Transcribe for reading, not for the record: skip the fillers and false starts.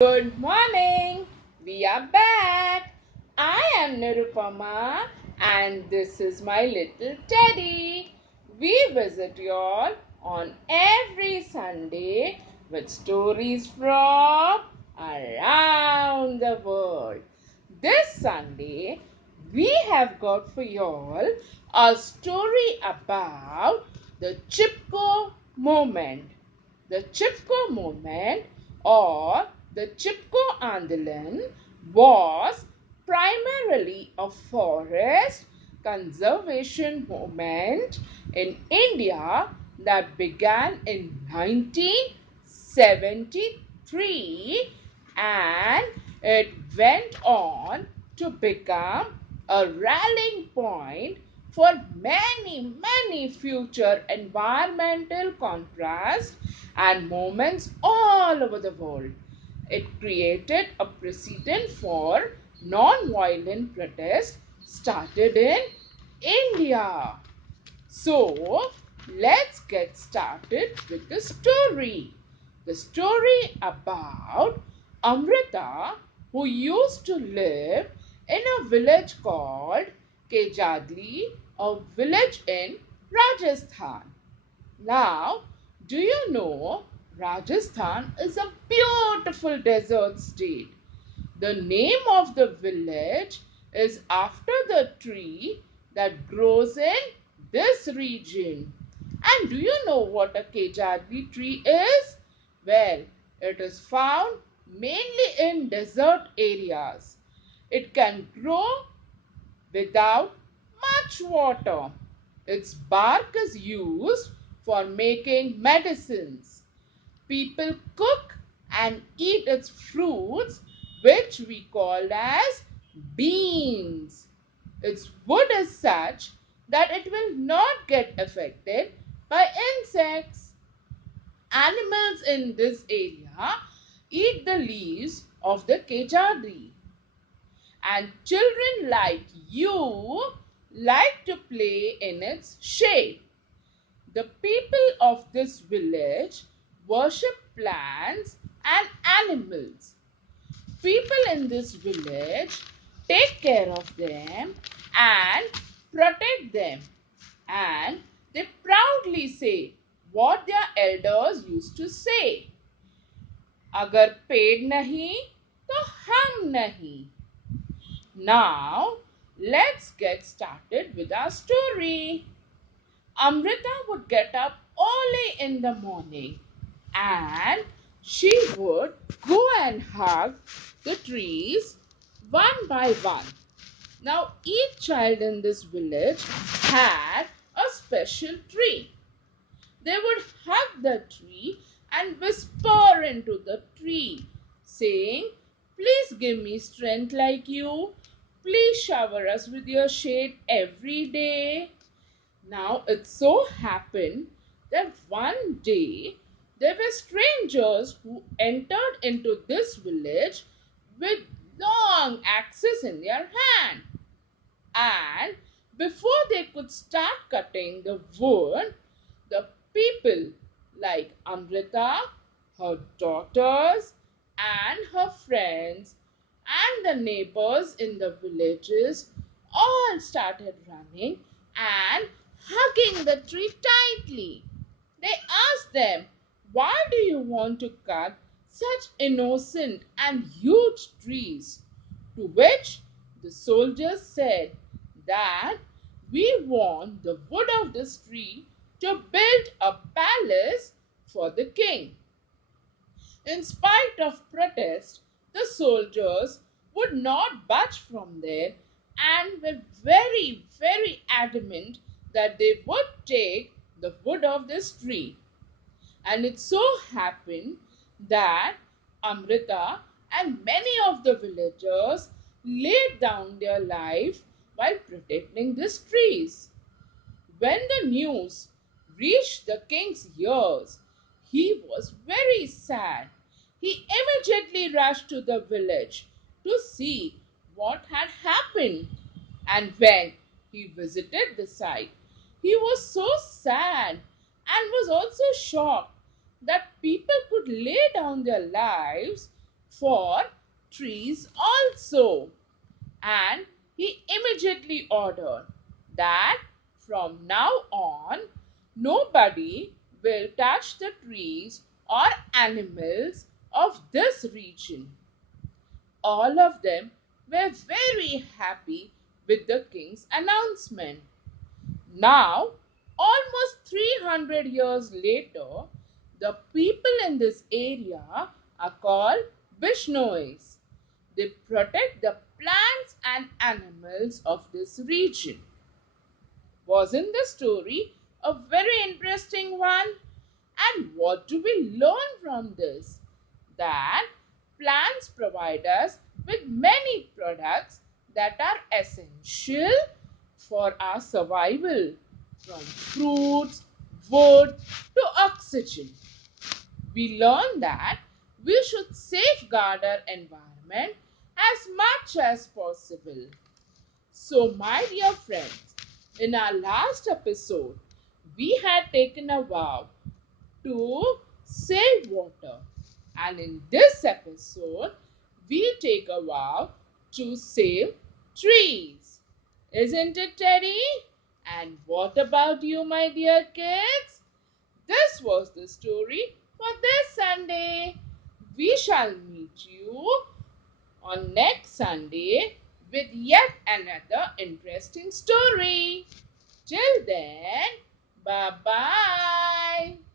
Good morning. We are back. I am Nirupama and this is my little teddy. We visit you all on every Sunday with stories from around the world. This Sunday we have got for you all a story about the Chipko moment. The Chipko movement or the Chipko Andolan was primarily a forest conservation movement in India that began in 1973 and it went on to become a rallying point for many future environmental contrasts and movements all over the world. It created a precedent for non-violent protest started in India. So, let's get started with the story. The story about Amrita, who used to live in a village called Kejadli, a village in Rajasthan. Now, do you know Rajasthan is a beautiful desert state? The name of the village is after the tree that grows in this region. And do you know what a Kejadi tree is? Well, it is found mainly in desert areas. It can grow without much water. Its bark is used for making medicines. People cook and eat its fruits, which we call as beans. Its wood is such that it will not get affected by insects. Animals in this area eat the leaves of the kejadi, and children like you like to play in its shade. The people of this village worship plants and animals. People in this village take care of them and protect them, and they proudly say what their elders used to say. अगर पेड़ नहीं तो हम नहीं. Now, let's get started with our story. Amrita would get up early in the morning and she would go and hug the trees one by one. Now, each child in this village had a special tree. They would hug the tree and whisper into the tree, saying, "Please give me strength like you. Please shower us with your shade every day." Now it so happened that one day there were strangers who entered into this village with long axes in their hand. And before they could start cutting the wood, the people like Amrita, her daughters, and her friends, and the neighbors in the villages all started running and hugging the tree tightly. They asked them, "Why do you want to cut such innocent and huge trees?" To which the soldiers said that we want the wood of this tree to build a palace for the king. In spite of protest, the soldiers would not budge from there and were very adamant that they would take the wood of this tree. And it so happened that Amrita and many of the villagers laid down their life while protecting these trees. When the news reached the king's ears, he was very sad. He immediately rushed to the village to see what had happened. And when he visited the site, he was so sad and was also shocked that people could lay down their lives for trees also. And he immediately ordered that from now on nobody will touch the trees or animals of this region. All of them were very happy with the king's announcement. Now, almost 300 years later, the people in this area are called Bishnois. They protect the plants and animals of this region. Wasn't the story a very interesting one? And what do we learn from this? That plants provide us with many products that are essential for our survival, from fruits, wood to oxygen. We learn that we should safeguard our environment as much as possible. So, my dear friends, in our last episode, we had taken a vow to save water, and in this episode, we'll take a vow to save trees. Isn't it, Teddy? And what about you, my dear kids? This was the story for this Sunday. We shall meet you on next Sunday with yet another interesting story. Till then, bye bye.